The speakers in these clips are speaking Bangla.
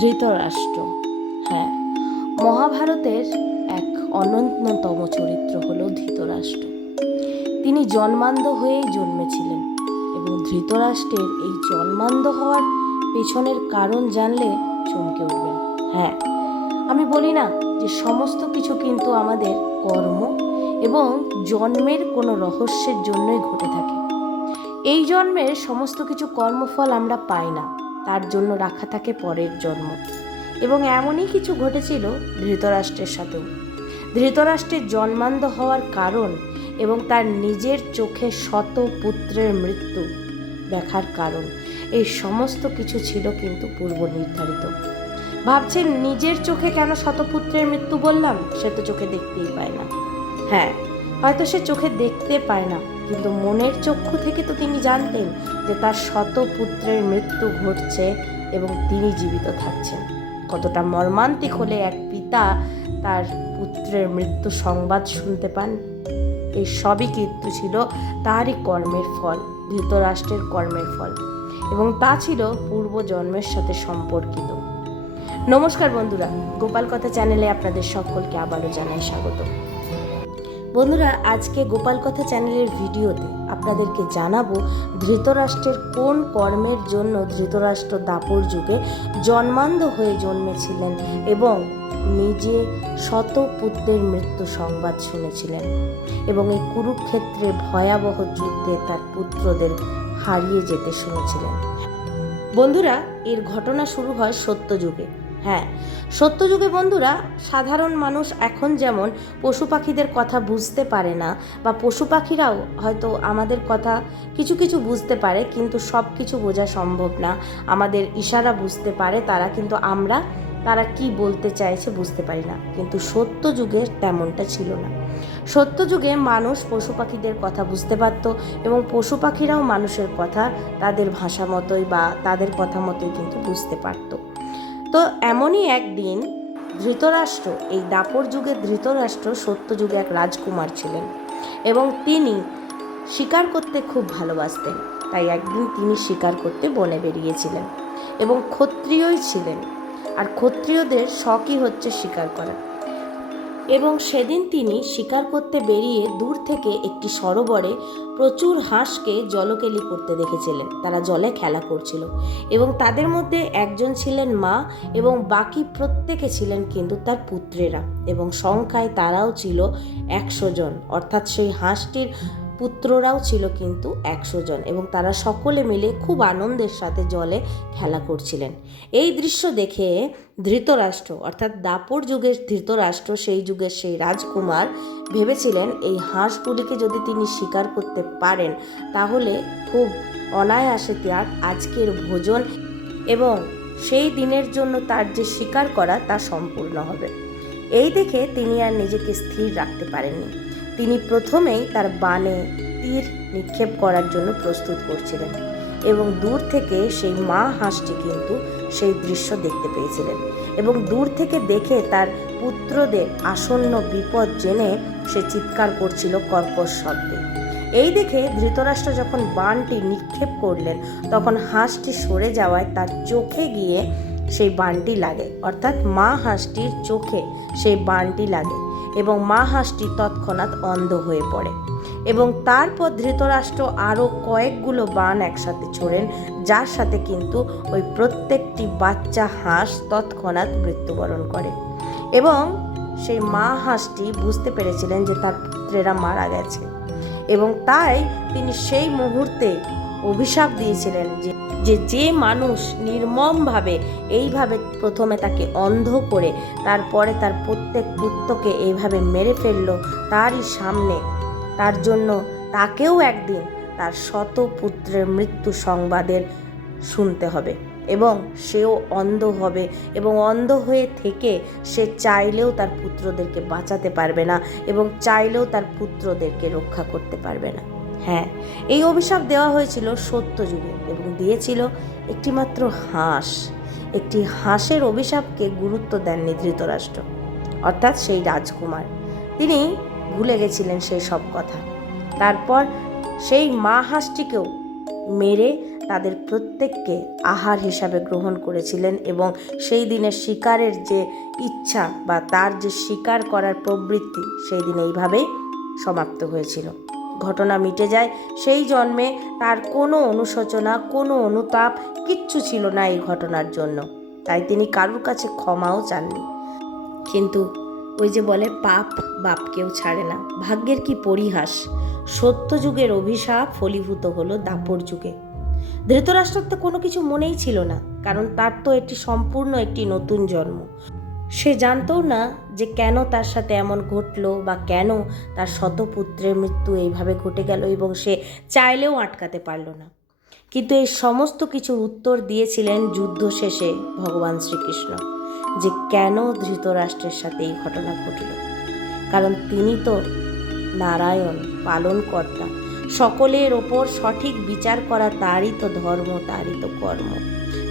ধৃতরাষ্ট্র, হ্যাঁ, মহাভারতের এক অন্যতম চরিত্র হল ধৃতরাষ্ট্র। তিনি জন্মান্ধ হয়েই জন্মেছিলেন এবং ধৃতরাষ্ট্রের এই জন্মান্ধ হওয়ার পেছনের কারণ জানলে চমকে উঠবেন। হ্যাঁ, আমি বলি না যে সমস্ত কিছু কিন্তু আমাদের কর্ম এবং জন্মের কোনো রহস্যের জন্যই ঘটে থাকে। এই জন্মের সমস্ত কিছু কর্মফল আমরা পাই না, তার জন্য রাখা থাকে পরের জন্ম। এবং এমনই কিছু ঘটেছিল ধৃতরাষ্ট্রের সাথেও। ধৃতরাষ্ট্রের জন্মান্ধ হওয়ার কারণ এবং তার নিজের চোখে শত পুত্রের মৃত্যু দেখার কারণ, এই সমস্ত কিছু ছিল কিন্তু পূর্ব নির্ধারিত। ভাবছেন নিজের চোখে কেন শতপুত্রের মৃত্যু বললাম? সে তো চোখে দেখতেই পায় না। হ্যাঁ, হয়তো সে চোখে দেখতে পায় না, কিন্তু মনের চক্ষু থেকে তো তিনি জানতেন যে তার শতপুত্রের মৃত্যু ঘটছে এবং তিনি জীবিত থাকছেন। কতটা মর্মান্তিক হলে এক পিতা তার পুত্রের মৃত্যু সংবাদ শুনতে পান। এই সবই কিন্তু ছিল তারই কর্মের ফল, ধৃতরাষ্ট্রের কর্মের ফল, এবং তা ছিল পূর্বজন্মের সাথে সম্পর্কিত। নমস্কার বন্ধুরা, গোপাল কথা চ্যানেলে আপনাদের সকলকে আবারও জানাই স্বাগত। বন্ধুরা, আজকে গোপাল কথা চ্যানেলের ভিডিওতে আপনাদেরকে জানাবো ধৃতরাষ্ট্রের কোন কর্মের জন্য ধৃতরাষ্ট্র দাপর যুগে জন্মান্ধ হয়ে জন্মেছিলেন এবং নিজে শত পুত্রের মৃত্যু সংবাদ শুনেছিলেন এবং এই কুরুক্ষেত্রে ভয়াবহ যুদ্ধে তার পুত্রদের হারিয়ে যেতে শুনেছিলেন। বন্ধুরা, এর ঘটনা শুরু হয় সত্যযুগে। হ্যাঁ, সত্যযুগে বন্ধুরা, সাধারণ মানুষ এখন যেমন পশু পাখিদের কথা বুঝতে পারে না, বা পশু পাখিরাও হয়তো আমাদের কথা কিছু কিছু বুঝতে পারে, কিন্তু সব কিছু বোঝা সম্ভব না। আমাদের ইশারা বুঝতে পারে তারা, কিন্তু আমরা তারা কি বলতে চাইছে বুঝতে পারি না। কিন্তু সত্যযুগে তেমনটা ছিল না। সত্যযুগে মানুষ পশু পাখিদের কথা বুঝতে পারত এবং পশু পাখিরাও মানুষের কথা তাদের ভাষা মতোই বা তাদের কথা মতোই কিন্তু বুঝতে পারত। তো এমনই একদিন ধৃতরাষ্ট্র, এই দাপর যুগের ধৃতরাষ্ট্র সত্যযুগে এক রাজকুমার ছিলেন এবং তিনি শিকার করতে খুব ভালোবাসতেন। তাই একদিন তিনি শিকার করতে বনে বেরিয়েছিলেন এবং ক্ষত্রিয়ই ছিলেন, আর ক্ষত্রিয়দের শখই হচ্ছে শিকার করা। এবং সেদিন তিনি শিকার করতে বেরিয়ে দূর থেকে একটি সরোবরে প্রচুর হাঁসকে জলকেলি করতে দেখেছিলেন। তারা জলে খেলা করছিল এবং তাদের মধ্যে একজন ছিলেন মা এবং বাকি প্রত্যেকে ছিলেন কিন্তু তার পুত্রেরা, এবং সংখ্যায় তারাও ছিল 100 জন, অর্থাৎ সেই হাঁসটির পুত্ররাও ছিল কিন্তু 100 জন, এবং তারা সকলে মিলে খুব আনন্দের সাথে জলে খেলা করছিলেন। এই দৃশ্য দেখে ধৃতরাষ্ট্র, অর্থাৎ দাপর যুগের ধৃতরাষ্ট্র, সেই যুগের সেই রাজকুমার, ভেবেছিলেন এই হাঁসগুলিকে যদি তিনি শিকার করতে পারেন তাহলে খুব অনায়াসে তার আজকের ভোজন এবং সেই দিনের জন্য তার যে শিকার করা তা সম্পূর্ণ হবে। এই দেখে তিনি আর নিজেকে স্থির রাখতে পারেননি। তিনি প্রথমেই তার বাণে তীর নিক্ষেপ করার জন্য প্রস্তুত করছিলেন এবং দূর থেকে সেই মা হাঁসটি কিন্তু সেই দৃশ্য দেখতে পেয়েছিলেন এবং দূর থেকে দেখে তার পুত্রদের আসন্ন বিপদ জেনে সে চিৎকার করছিল কর্কশ শব্দে। এই দেখে ধৃতরাষ্ট্র যখন বাণটি নিক্ষেপ করলেন তখন হাঁসটি সরে যাওয়ায় তার চোখে গিয়ে সেই বাণটি লাগে, অর্থাৎ মা হাঁসটির চোখে সেই বাণটি লাগে এবং মা হাঁসটি তৎক্ষণাৎ অন্ধ হয়ে পড়ে। এবং তারপর ধৃতরাষ্ট্র আরও কয়েকগুলো বাণ একসাথে ছোড়েন, যার সাথে কিন্তু ওই প্রত্যেকটি বাচ্চা হাঁস তৎক্ষণাৎ মৃত্যুবরণ করে। এবং সেই মা হাঁসটি বুঝতে পেরেছিলেন যে তার পুত্রেরা মারা গেছে, এবং তাই তিনি সেই মুহূর্তে অভিশাপ দিয়েছিলেন যে মানুষ নির্মমভাবে এইভাবে প্রথমে তাকে অন্ধ করে তারপরে তার প্রত্যেক পুত্রকে এইভাবে মেরে ফেলল তারই সামনে, তার জন্য তাকেও একদিন তার শত পুত্রের মৃত্যু সংবাদের শুনতে হবে এবং সেও অন্ধ হবে, এবং অন্ধ হয়ে থেকে সে চাইলেও তার পুত্রদেরকে বাঁচাতে পারবে না এবং চাইলেও তার পুত্রদেরকে রক্ষা করতে পারবে না। হ্যাঁ, এই অভিশাপ দেওয়া হয়েছিল সত্যযুগে এবং দিয়েছিল একটিমাত্র হাঁস। একটি হাঁসের অভিশাপকে গুরুত্ব দেননি ধৃতরাষ্ট্র, অর্থাৎ সেই রাজকুমার। তিনি ভুলে গেছিলেন সেই সব কথা। তারপর সেই মা হাঁসটিকেও মেরে তাদের প্রত্যেককে আহার হিসাবে গ্রহণ করেছিলেন এবং সেই দিনের শিকারের যে ইচ্ছা বা তার যে শিকার করার প্রবৃত্তি সেই দিন এইভাবেই সমাপ্ত হয়েছিল। ঘটনা মিটে যায়। সেই জন্মে তার কোনো অনুশোচনা, কোনো অনুতাপ কিচ্ছু ছিল না এই ঘটনার জন্য, তাই তিনি কারুর কাছে ক্ষমাও চাননি। কিন্তু ওই যে বলে পাপ বাপকেও ছাড়ে না, ভাগ্যের কি পরিহাস, সত্যযুগের অভিশাপ ফলীভূত হলো দাপর যুগে। ধৃতরাষ্ট্রের তো কোনো কিছু মনেই ছিল না, কারণ তার তো একটি সম্পূর্ণ একটি নতুন জন্ম। সে জানতও না যে কেন তার সাথে এমন ঘটলো বা কেন তার শতপুত্রের মৃত্যু এইভাবে ঘটে গেল, এবং সে চাইলেও আটকাতে পারল না। কিন্তু এই সমস্ত কিছুর উত্তর দিয়েছিলেন যুদ্ধ শেষে ভগবান শ্রীকৃষ্ণ, যে কেন ধৃতরাষ্ট্রের সাথে এই ঘটনা ঘটল। কারণ তিনি তো নারায়ণ, পালনকর্তা, সকলের ওপর সঠিক বিচার করা তারই তো ধর্ম, তারই তো কর্ম।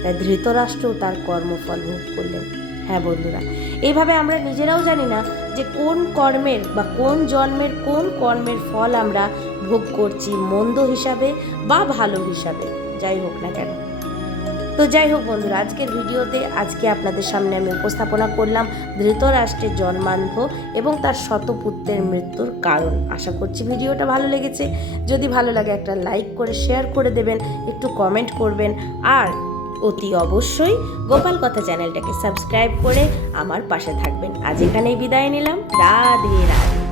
তাই ধৃতরাষ্ট্রও তার কর্মফল ভোগ করলেন। হ্যাঁ বন্ধুরা, এইভাবে আমরা নিজেরাও জানি না যে কোন কর্মের বা কোন জন্মের কোন কর্মের ফল আমরা ভোগ করছি, মন্দ হিসাবে বা ভালো হিসাবে, যাই হোক না কেন। তো যাই হোক বন্ধুরা, আজকের ভিডিওতে আজকে আপনাদের সামনে আমি উপস্থাপনা করলাম ধৃতরাষ্ট্রের জন্মান্ধ এবং তার শতপুত্রের মৃত্যুর কারণ। আশা করছি ভিডিওটা ভালো লেগেছে। যদি ভালো লাগে একটা লাইক করে শেয়ার করে দেবেন, একটু কমেন্ট করবেন, আর অতি অবশ্যই গোপাল কথা চ্যানেলটাকে সাবস্ক্রাইব করে আমার পাশে থাকবেন। আজ এখানেই বিদায় নিলাম। রাধে রাধে।